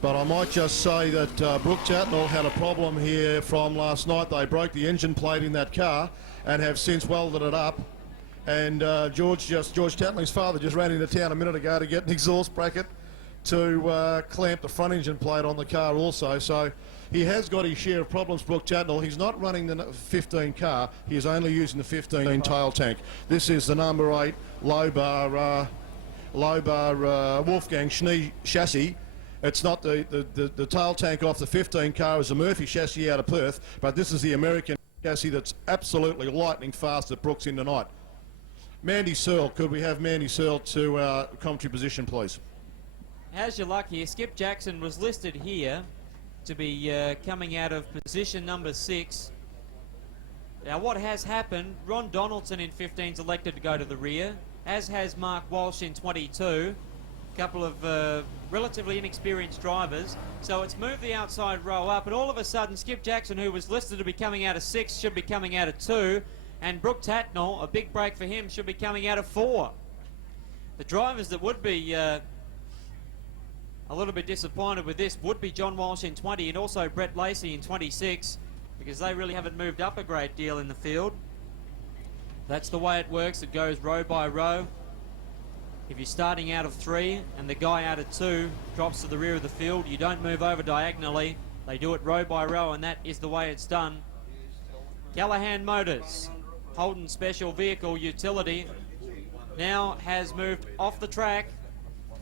But I might just say that Brooke Tatnall had a problem here from last night. They broke the engine plate in that car and have since welded it up. And George Tatnall's father just ran into town a minute ago to get an exhaust bracket to clamp the front engine plate on the car also. So he has got his share of problems, Brooke Tatnall. He's not running the 15 car. He is only using the 15 tail tank. This is the number 8 low bar Wolfgang Schnee chassis. It's not the tail tank off the 15 car is a Murphy chassis out of Perth, but this is the American chassis that's absolutely lightning fast at Brooks in tonight. Mandy Searle, could we have Mandy Searle to commentary position, please? How's your luck here? Skip Jackson was listed here to be coming out of position number 6. Now what has happened, Ron Donaldson in 15's elected to go to the rear, as has Mark Walsh in 22. A couple of relatively inexperienced drivers, so it's moved the outside row up, and all of a sudden Skip Jackson, who was listed to be coming out of 6, should be coming out of 2, and Brooke Tatnall, a big break for him, should be coming out of 4. The drivers that would be a little bit disappointed with this would be John Walsh in 20 and also Brett Lacey in 26, because they really haven't moved up a great deal in the field. That's the way it works. It goes row by row. If you're starting out of 3 and the guy out of 2 drops to the rear of the field, you don't move over diagonally. They do it row by row, and that is the way it's done. Callahan Motors, Holden Special Vehicle Utility, now has moved off the track.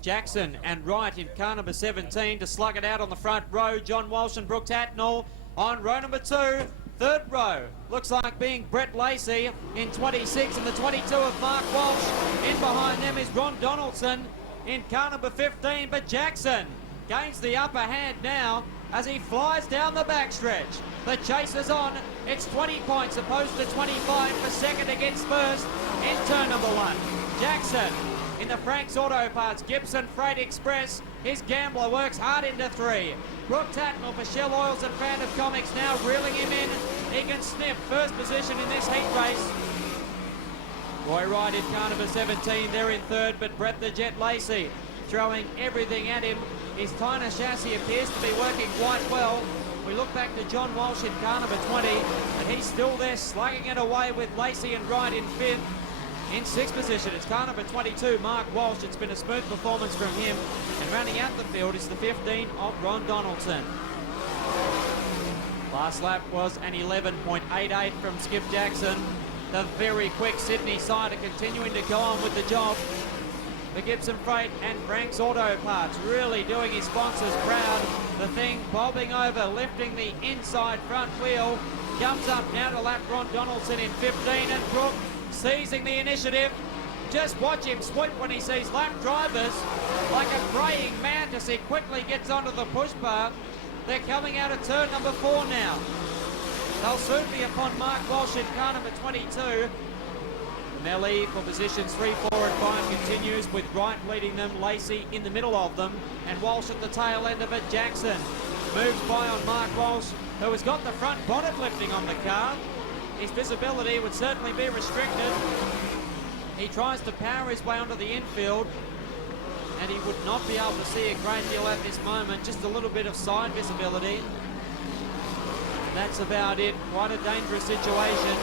Jackson and Wright in car number 17 to slug it out on the front row. John Walsh and Brooke Tatnall on row number 2. Third row looks like being Brett Lacey in 26 and the 22 of Mark Walsh. In behind them is Ron Donaldson in car number 15, but Jackson gains the upper hand now as he flies down the backstretch. The chase is on. It's 20 points opposed to 25 for second against first in turn number 1. Jackson in the Frank's Auto Parts Gibson Freight Express. His Gambler works hard into 3. Brooke Tatnall for Shell Oils and Fan of Comics now reeling him in. He can sniff first position in this heat race. Roy Wright in car number 17, they're in third, but Brett the Jet Lacey throwing everything at him. His Tyner chassis appears to be working quite well. We look back to John Walsh in car number 20, and he's still there slugging it away with Lacey and Wright in 5th. In 6th position, it's car number 22, Mark Walsh. It's been a smooth performance from him. And rounding out the field is the 15 of Ron Donaldson. Last lap was an 11.88 from Skip Jackson. The very quick Sydney sider continuing to go on with the job. The Gibson Freight and Frank's Auto Parts really doing his sponsors proud. The thing bobbing over, lifting the inside front wheel. Comes up now to lap Ron Donaldson in 15, and Brooke seizing the initiative. Just watch him swoop when he sees lap drivers. Like a praying mantis, he quickly gets onto the push bar. They're coming out of turn number 4 now. They'll soon be upon Mark Walsh in car number 22. Melly for positions 3, 4 and 5 continues with Wright leading them, Lacey in the middle of them, and Walsh at the tail end of it. Jackson moves by on Mark Walsh, who has got the front bonnet lifting on the car. His visibility would certainly be restricted. He tries to power his way onto the infield, and he would not be able to see a great deal at this moment, just a little bit of side visibility. And that's about it. Quite a dangerous situation.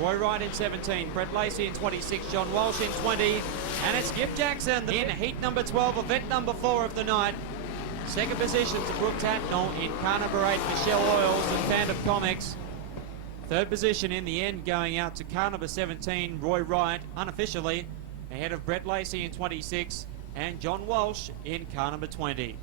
Roy Wright in 17, Brett Lacey in 26, John Walsh in 20, and it's Skip Jackson in heat number 12, event number 4 of the night. Second position to Brooke Tatnall in car number 8 for Shell Oils and Fan of Comics. Third position in the end going out to car number 17, Roy Wright, unofficially, ahead of Brett Lacey in 26 and John Walsh in car number 20.